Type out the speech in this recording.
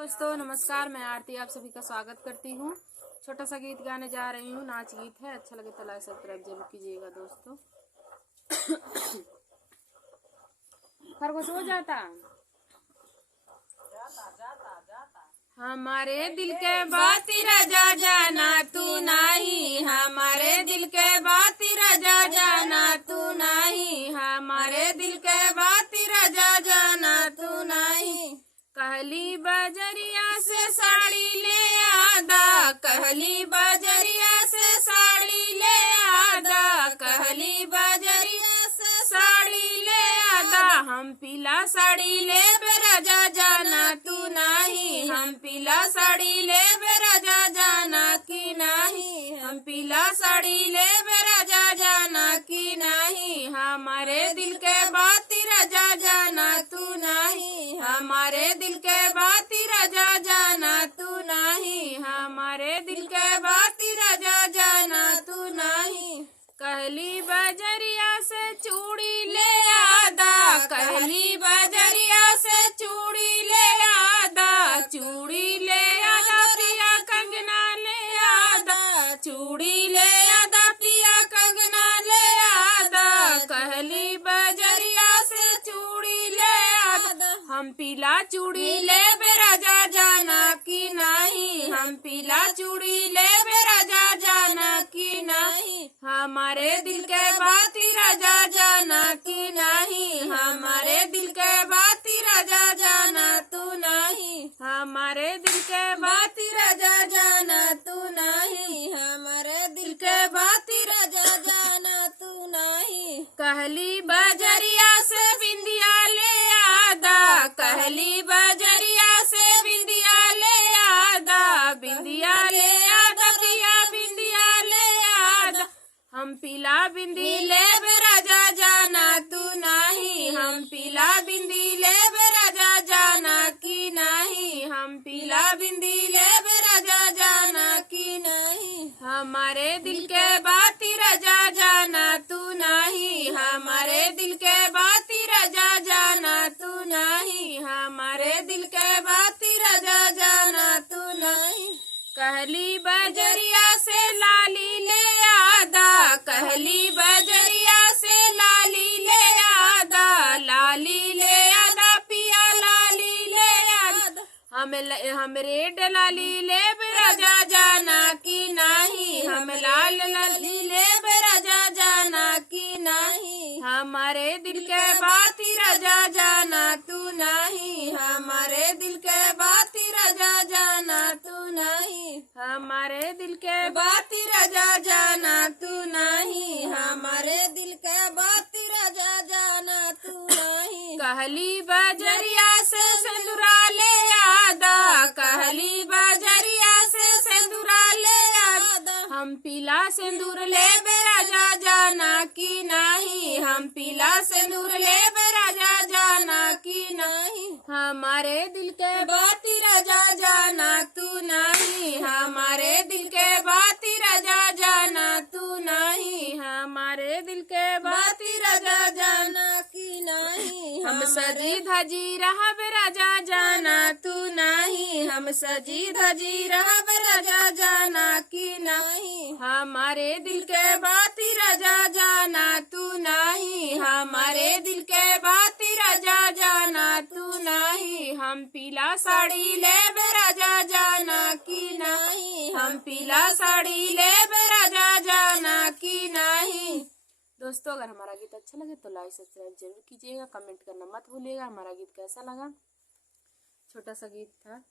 दोस्तों नमस्कार, मैं आरती आप सभी का स्वागत करती हूँ। छोटा सा गीत गाने जा रही हूँ, नाच गीत है। अच्छा लगे तो लाइक सब्सक्राइब जरूर कीजिएगा दोस्तों। खरगोश हो जाता हमारे दिल के बात राजा जाना तू नहीं, हमारे दिल के बात राजा जाना तू नहीं, हमारे दिल के बात राजा जाना तू नहीं। कहली बजरिया से साड़ी ले आदा, कहली बजरिया से साड़ी ले आदा, कहली बजरिया से साड़ी ले आदा। हम पीला साड़ी ले राजा जाना तू नहीं, हम पीला साड़ी ले राजा जाना की नहीं, हम पीला साड़ी ले राजा जाना की नहीं। हमारे दिल के बात राजा जाना तू नहीं, हमारे दिल के बात राजा जाना तू नहीं, हमारे दिल के बात राजा जाना तू नहीं। कहली बजरिया से चूड़ी ले आदा, कहली बजरिया से चूड़ी ले आदा, चूड़ी ले आदा प्रिया कंगना ले आदा, चूड़ी ले आदा प्रिया कंगना ले आदा। कहली बजरिया से चूड़ी ले आदा, हम पीला चूड़ी ले राजा जाना की नहीं, हम पीला चूड़ी ले राजा जाना की नहीं। हमारे दिल के बात राजा जाना की नहीं, हमारे दिल के बात राजा जाना तू नहीं, हमारे दिल के बात राजा जाना तू नहीं, हमारे दिल के बात राजा जाना तू नहीं। कहली बजरिया से बिंदिया ले आदा, कहली बजरिया से बिंदिया ले आदा, बिंदिया ले आदा प्रिया बिंदिया ले आदा। हम पीला बिंदी ले राजा जाना तू नहीं, हम पीला बिंदी ले राजा जाना की नहीं, हम पीला बिंदी ले राजा जाना की नहीं। हमारे दिल के बात राजा जाना तू नहीं, हमारे दिल के बात राजा जाना तू नहीं, हमारे दिल के बात राजा जाना तू नहीं। कहली बजरिया से लाली ले आदा, कहली बजरिया से लाली ले आदा, लाली ले आदा पिया लाली ले आदा। हम रेड लाली ले राजा जाना की नहीं, हम लाल लाली ले राजा जाना की नहीं। हमारे दिल के बात राजा जाना तू नहीं, हमारे दिल के बात राजा जाना तू नहीं, हमारे दिल के बात राजा जाना तू नहीं, हमारे दिल के बात राजा जाना तू नहीं। कहली बजरिया से सिंदूरा ले आदा, कहली बजरिया से सिंदूरा ले आदा। हम पीला सिंदूर ले राजा जाना की नहीं, हम पीला सिंदूर ले राजा जाना की नहीं। हमारे दिल के बात राजा जाना तू नहीं, हमारे दिल के बात राजा जाना तू नहीं, हमारे दिल के बात राजा जाना की नहीं। हम सजी धजी रहब राजा जाना तू नहीं, हम सजी धजी रहब राजा जाना की नहीं। हमारे दिल के बात राजा जाना तू नहीं, हमारे दिल के बात राजा जाना तू नहीं। हम पीला साड़ी ले राजा जाना की नहीं, हम पीला साड़ी ले राजा जाना की नहीं। दोस्तों अगर हमारा गीत अच्छा लगे तो लाइक सब्सक्राइब जरूर कीजिएगा, कमेंट करना मत भूलिएगा। हमारा गीत कैसा लगा, छोटा सा गीत था।